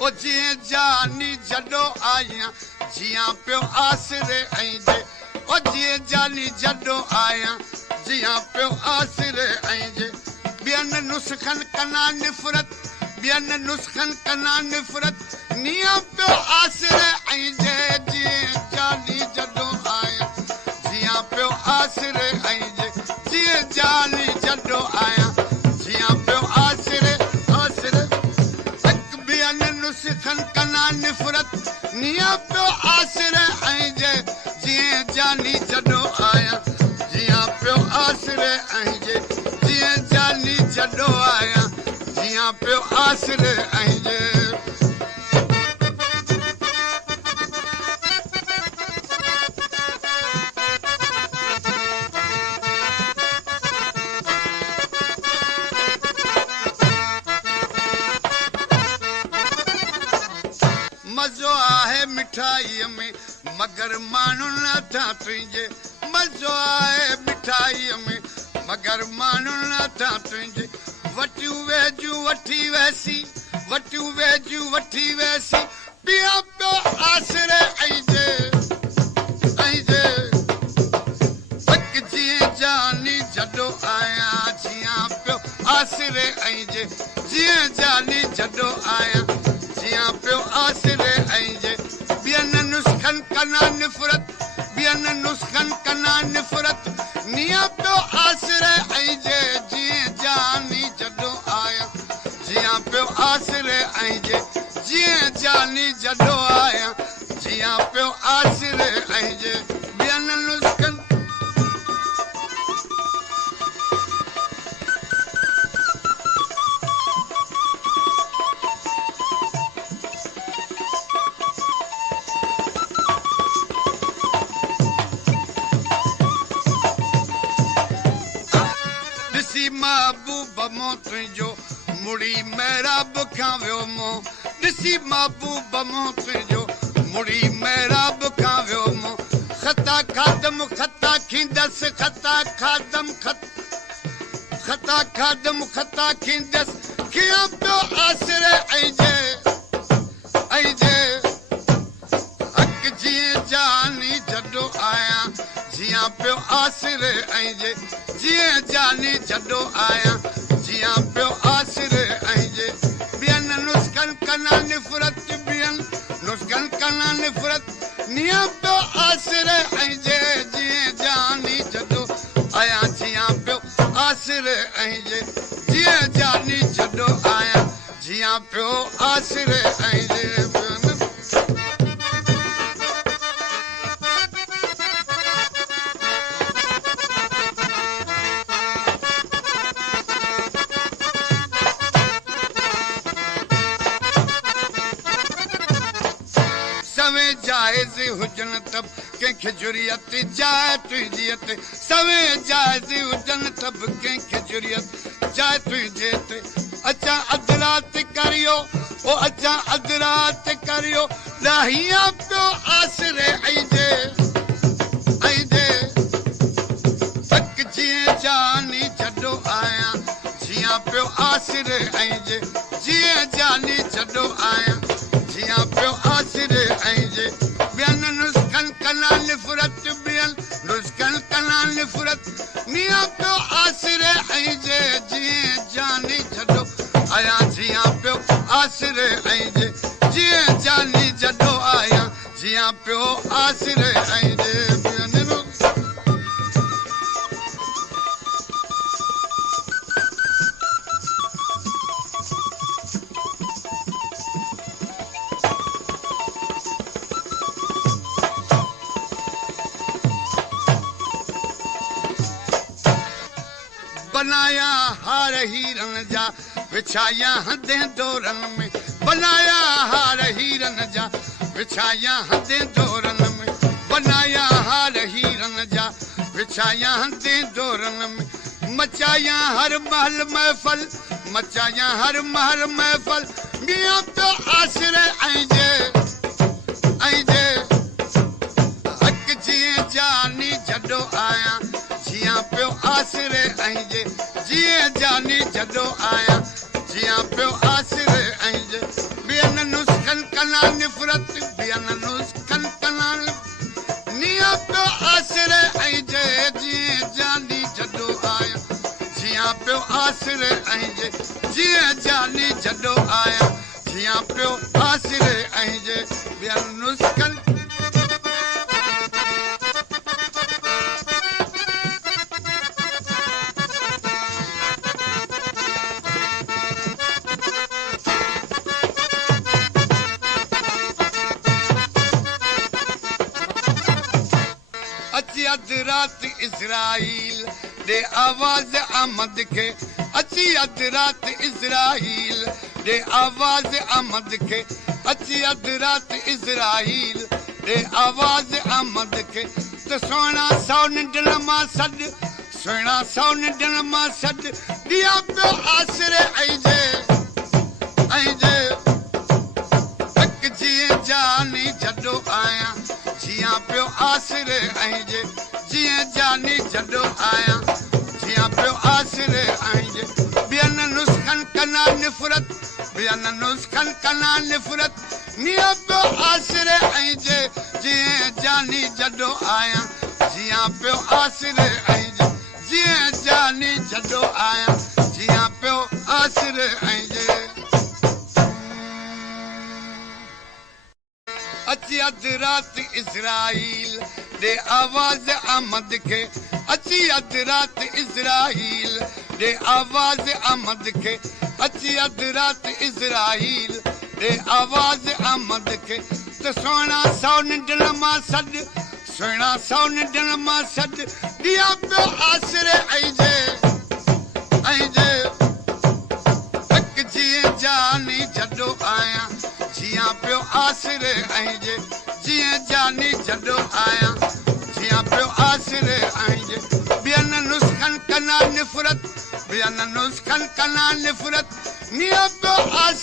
ओ जिए जानी जडो आया जिया पियो आसरे ऐंजे ओ जिए जानी जडो आया जिया पियो आसरे ऐंजे बियन नुस्खन कना निफरत बियन नुस्खन कना निफरत निया पियो आसरे ऐंजे जिए जानी जडो आया जिया पियो आसरे ऐंजे जिए जानी जडो आया जिया पियो आसरे आसरे नुस्खन कना निफरत निया पियो आसरे ऐंजे जिए जानी जडो आया जिया पियो आसरे ऐंजे जिए जानी जडो आया जिया पियो आसरे ऐंजे मज़ो आहे मिठाई में मगर मानू नथा तुझे मज़ो आहे मिठाई में मगर मानू नथा तुझे वटियूं वेजू वठी वैसी वटियूं वेजू वठी वैसी पिया पियो आसरे ऐंजे ऐंजे तक जिए जानी जडो आया जिया पियो आसरे ऐंजे जिए जानी जडो आया जिया पियो आसरे ऐंजे बियन नुस्खन कना निफरत बियन नुस्खन कना निफरत निया पियो आसरे ऐंजे जिए जानी जडो आया जिया पियो आसरे ऐंजे जिए जानी जडो आया जिया पियो आसरे ऐंजे बियन नुस्खन महबूब मो तुझो मुड़ी मेरा बुखाव्यो मो दिसी महबूब मो तुझो मुड़ी मेरा बुखाव्यो मो खता खादम खता खींदस खता खादम खता खादम खता खींदस किया पियो आसरे ऐंजे ऐंजे हक जिए जानी जडो आया जिया पियो आसरे ऐंजे जिए जानी जडो आया जिया पियो आसरे ऐंजे बियन नुस्खन कना निफरत बियन नुस्खन कना निफरत निया पियो आसरे ऐंजे जिए जानी जडो आया जिया पियो आसरे ऐंजे जिए जानी जडो आया जिया पियो आसरे ऐंजे जायज़ हुजन तब कंहिंखे जुरियत जाए तुंहिंजीअ ते सवे जायज़ हुजन तब कंहिंखे जुरियत जाए तुंहिंजे ते अचा अदरात करियो ओ अचा अदरात करियो ॾाहिया पियो आसरे ऐंजे ऐंजे तक जिए जानी जडो आया जिया पियो आसरे ऐंजे जिए जानी जडो आया जिया पियो आसरे ऐंजे बियन नुस्खन कना निफरत बियन नुस्खन कना निफरत निया पियो आसरे ऐंजे जिए जानी जडो आया जिया पियो आसरे ऐंजे जिए जानी जडो आया जिया पियो आसरे ऐंजे बियन बनाया हार हीरन जा विछाया हदे दोरन में बनाया हार हीरन जा विछाया हदे दोरन में बनाया हार हीरन जा विछाया हदे दोरन में मचाया हर महल महफल मचाया हर महल महफल मियां पियो आसरे ऐंजे ऐंजे हक जिए जानी जडो आया जिया पियो आसरे ऐंजे जिए जानी जडो आया जिया पियो आसरे ऐंजे बियन नुस्खन नुस्खन कना निफरत बियन नुस्खन कना निया पियो आसरे ऐं जे जीअं जानी जॾो आया जियां पियो आसरे ऐं जे जीअं जानी जॾो आया जियां पियो आसरे ऐं जे बियन नुस्खन अध रात इज़राइल दे आवाज़ अहमद के अची अध रात इज़राइल दे आवाज़ अहमद के अची अध रात इज़राइल दे आवाज़ अहमद के तो सोना साउन दिल मां सद सोना साउन दिल मां सद दिया पियो आसरे ऐं जे तक जीअं जानी जॾो आया जियां पियो आसरे ऐं जे जियां जानी जॾो आया जियां पियो आसरे ऐं जे बियन नुस्खन कना निफरत बियन नुस्खन कना निफरत निया पियो आसरे ऐं जे जियां जानी जॾो आया जियां पियो आसरे ऐं जे जियां जानी जॾो आया जियां पियो आसरे ऐं जे अची अध रात इज़राइल दे आवाज़ अहमद के अची अध रात इज़राइल दे आवाज़ अहमद के अची अध रात इज़राइल दे आवाज़ अहमद के तो सोना साउन दिल मां सद सोना साउन दिल मां सद दिया पियो आसरे ऐं जे तक जीअं जानी जॾो आया जियां पियो आसरे ऐं जे जियां जानी जॾो आया जियां पियो आसरे ऐं जे बियन नुस्खन कना निफरत बियन नुस्खन कना निफरत निया पियो आसरे